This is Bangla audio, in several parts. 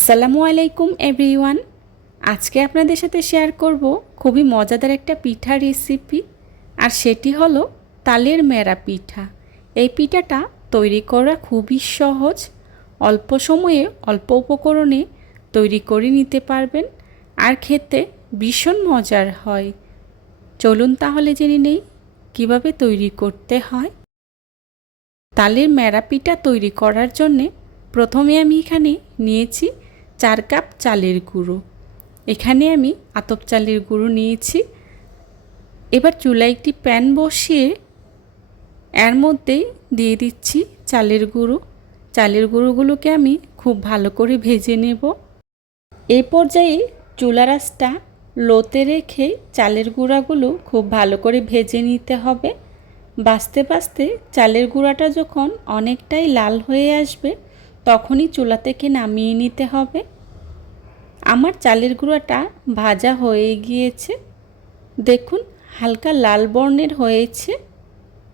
আসসালামু আলাইকুম, এভরিওয়ান। আজকে আপনাদের সাথে শেয়ার করব খুবই মজাদার একটা পিঠা রেসিপি, আর সেটি হলো তালের মেরা পিঠা। এই পিঠাটা তৈরি করা খুবই সহজ, অল্প সময়ে, অল্প উপকরণে তৈরি করে নিতে পারবেন, আর খেতে ভীষণ মজার হয়। চলুন তাহলে জেনে নেই কীভাবে তৈরি করতে হয়। তালের মেরা পিঠা তৈরি করার জন্যে প্রথমে আমি এখানে নিয়েছি চার কাপ চালের গুঁড়ো। এখানে আমি আতপ চালের গুঁড়ো নিয়েছি। এবার চুলায় একটি প্যান বসিয়ে এর মধ্যেই দিয়ে দিচ্ছি চালের গুঁড়ো। চালের গুঁড়োগুলোকে আমি খুব ভালো করে ভেজে নেব। এই পর্যায়ে চুলা রাসটা লোতে রেখে চালের গুঁড়াগুলো খুব ভালো করে ভেজে নিতে হবে। বাঁচতে বাঁচতে চালের গুঁড়াটা যখন অনেকটাই লাল হয়ে আসবে তখনই চুলা থেকে নামিয়ে নিতে হবে? আমার চালের গুঁড়াটা ভাজা হয়ে গিয়েছে। দেখুন, হালকা লাল বর্ণের হয়েছে।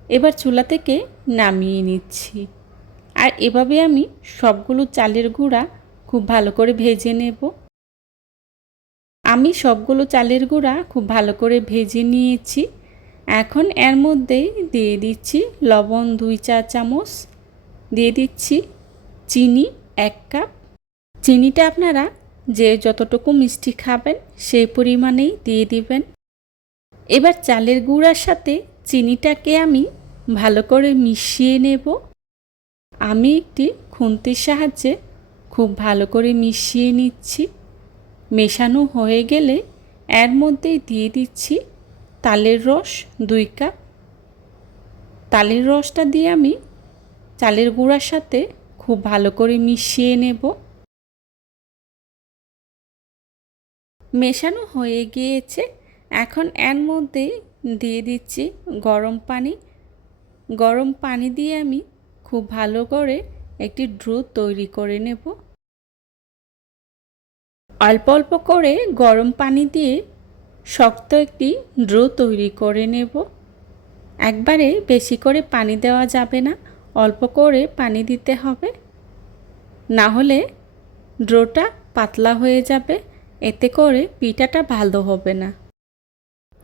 এবার চুলা থেকে নামিয়ে নিচ্ছি। আর এভাবে আমি সবগুলো চালের গুঁড়া খুব ভালো করে ভেজে নেব। আমি সবগুলো চালের গুঁড়া খুব ভালো করে ভেজে নিয়েছি। এখন এর মধ্যেই দিয়ে দিচ্ছি লবণ দুই চা চামচ। দিয়ে দিচ্ছি চিনি এক কাপ। চিনিটা আপনারা যে যতটুকু মিষ্টি খাবেন সেই পরিমাণেই দিয়ে দিবেন। এবার চালের গুঁড়ার সাথে চিনিটাকে আমি ভালো করে মিশিয়ে নেব। আমি একটি খুন্তির সাহায্যে খুব ভালো করে মিশিয়ে নিচ্ছি। মেশানো হয়ে গেলে এর মধ্যেই দিয়ে দিচ্ছি তালের রস দুই কাপ। তালের রসটা দিয়ে আমি চালের গুঁড়ার সাথে খুব ভালো করে মিশিয়ে নেব। মেশানো হয়ে গিয়েছে। এখন এর মধ্যে দিয়ে দিচ্ছি গরম পানি। গরম পানি দিয়ে আমি খুব ভালো করে একটি ড্রু তৈরি করে নেব। অল্প অল্প করে গরম পানি দিয়ে শক্ত একটি ড্রু তৈরি করে নেব। একবারে বেশি করে পানি দেওয়া যাবে না। অল্প করে পানি দিতে হবে। না হলে ড্রোটা পাতলা হয়ে যাবে, এতে করে পিঠাটা ভালো হবে না।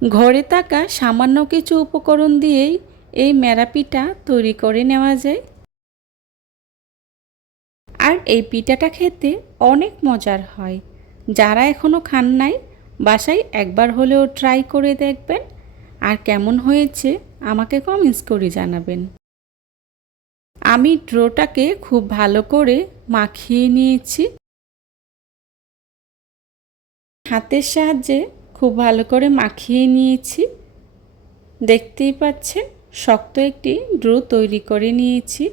ঘরে থাকা সামান্য কিছু উপকরণ দিয়েই এই মেরা পিঠা তৈরি করে নেওয়া যায়। আর এই পিঠাটা খেতে অনেক মজার হয়। যারা এখনও খান নাই, বাসায় একবার হলেও ট্রাই করে দেখবেন। আর কেমন হয়েছে আমাকে কমেন্টস করে জানাবেন। আমি ড্রোটাকে খুব ভালো করে মাখিয়ে নিয়েছি। হাতের সাহায্যে খুব ভালো করে মাখিয়ে নিয়েছি। দেখতেই পাচ্ছেন, শক্ত একটি ড্রো তৈরি করে নিয়েছি।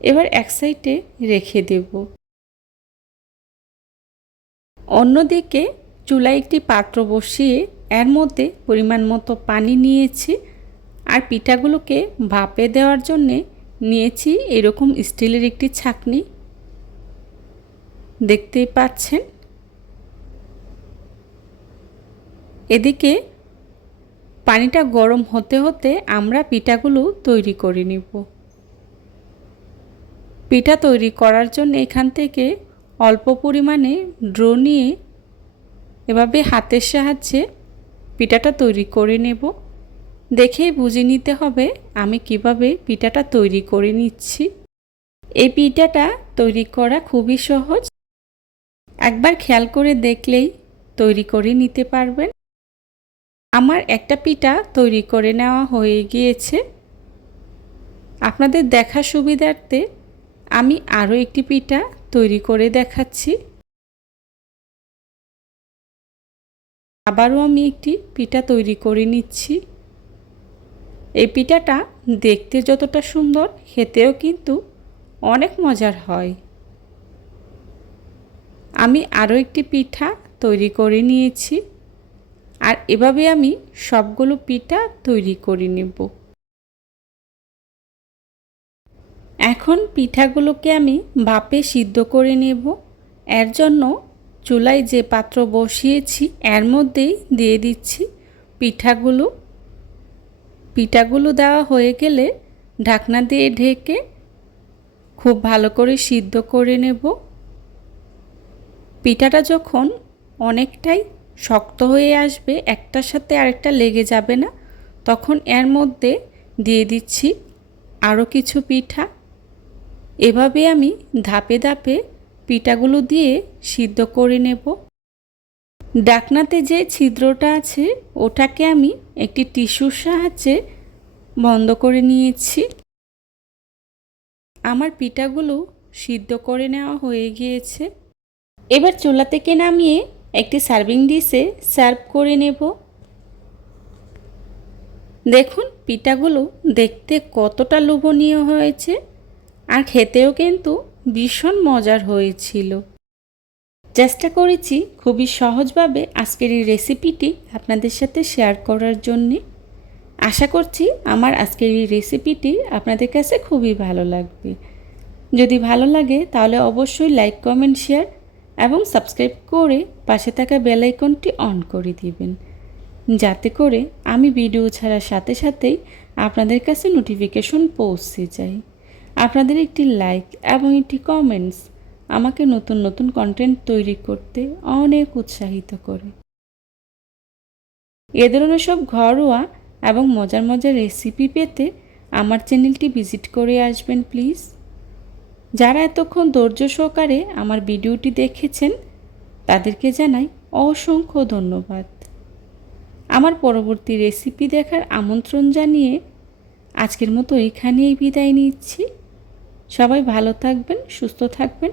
এবার এক সাইডে রেখে দেব। অন্যদিকে চুলায় একটি পাত্র বসিয়ে এর মধ্যে পরিমাণ মতো পানি নিয়েছি। আর পিঠাগুলোকে ভাপে দেওয়ার জন্যে নিয়েছি, এরকম স্টিলের একটি ছাকনি। দেখতেই পাচ্ছেন। এদিকে পানিটা গরম হতে হতে আমরা পিঠাগুলো তৈরি করে নিব। পিঠা তৈরি করার জন্য এখান থেকে অল্প পরিমাণে ড্রো নিয়ে এভাবে হাতের সাহায্যে পিঠাটা তৈরি করে নেব। দেখেই বুঝে নিতে হবে আমি কীভাবে পিঠাটা তৈরি করে নিচ্ছি। এই পিঠাটা তৈরি করা খুবই সহজ। একবার খেয়াল করে দেখলেই তৈরি করে নিতে পারবেন। আমার একটা পিঠা তৈরি করে নেওয়া হয়ে গিয়েছে। আপনাদের দেখা সুবিধার্থে আমি আরও একটি পিঠা তৈরি করে দেখাচ্ছি। আবারও আমি একটি পিঠা তৈরি করে নিচ্ছি। এই পিঠাটা দেখতে যতটা সুন্দর, খেতেও কিন্তু অনেক মজার হয়। আমি আরও একটি পিঠা তৈরি করে নিয়েছি আর এভাবে আমি সবগুলো পিঠা তৈরি করে নেব। এখন পিঠাগুলোকে আমি ভাপে সিদ্ধ করে নেব। এর জন্য চুলায় যে পাত্র বসিয়েছি, এর মধ্যেই দিয়ে দিচ্ছি পিঠাগুলো। পিঠাগুলো দেওয়া হয়ে গেলে ঢাকনা দিয়ে ঢেকে খুব ভালো করে সিদ্ধ করে নেব। পিঠাটা যখন অনেকটাই শক্ত হয়ে আসবে, একটার সাথে আরেকটা লেগে যাবে না, তখন এর মধ্যে দিয়ে দিচ্ছি আরও কিছু পিঠা। এভাবে আমি ধাপে ধাপে পিঠাগুলো দিয়ে সিদ্ধ করে নেব। ডাকনাতে যে ছিদ্রটা আছে, ওটাকে আমি একটি টিস্যুর সাহায্যে বন্ধ করে নিয়েছি। আমার পিঠাগুলো সিদ্ধ করে নেওয়া হয়ে গিয়েছে। এবার চুলা থেকে নামিয়ে একটি সার্ভিং ডিশে সার্ভ করে নেব। দেখুন, পিঠাগুলো দেখতে কতটা লোভনীয় হয়েছে। আর খেতেও কিন্তু ভীষণ মজার হয়েছিল। চেষ্টা করেছি খুবই সহজভাবে আজকের এই রেসিপিটি আপনাদের সাথে শেয়ার করার জন্যে। আশা করছি আমার আজকের এই রেসিপিটি আপনাদের কাছে খুবই ভালো লাগবে। যদি ভালো লাগে তাহলে অবশ্যই লাইক কমেন্ট শেয়ার এবং সাবস্ক্রাইব করে পাশে থাকা বেল আইকনটি অন করে দিবেন। যাতে করে আমি ভিডিও ছাড়ার সাথে সাথেই আপনাদের কাছে নোটিফিকেশন পৌঁছে যায়। আপনাদের একটি লাইক এবং একটি কমেন্টস আমাকে নতুন নতুন কন্টেন্ট তৈরি করতে অনেক উৎসাহিত করে। এ ধরনের সব ঘরোয়া এবং মজার মজার রেসিপি পেতে আমার চ্যানেলটি ভিজিট করে আসবেন প্লিজ যারা এতক্ষণ ধৈর্য সহকারে আমার ভিডিওটি দেখেছেন, তাদেরকে জানাই অসংখ্য ধন্যবাদ। আমার পরবর্তী রেসিপি দেখার আমন্ত্রণ জানিয়ে আজকের মতো এখানেই বিদায় নিচ্ছি। সবাই ভালো থাকবেন, সুস্থ থাকবেন।